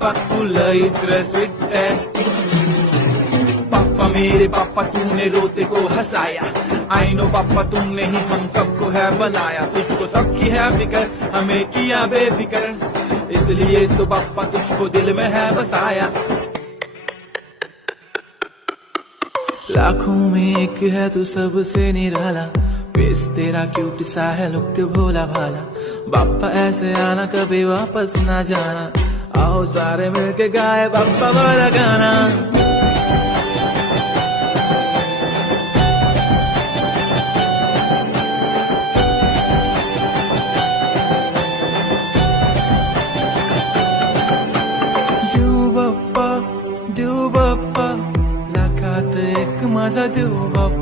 पापा तू लईच रे स्वीट है। पापा मेरे पापा तूने रोते को हंसाया, आई नो पापा तुमने ही हम सबको है बनाया। तुझको सबकी है फिक्र, हमें किया बेफिक्र, इसलिए तो पापा तुझको दिल में है बसाया। लाखों में एक है तू सबसे निराला, फेस तेरा क्यूट सा है, लुक भोला भाला। पापा ऐसे आना कभी वापस ना जाना, आओ सारे मिलके गाए पापा वाला गाना। देव बाप्पा लाखात एक माझा देव बाप्पा।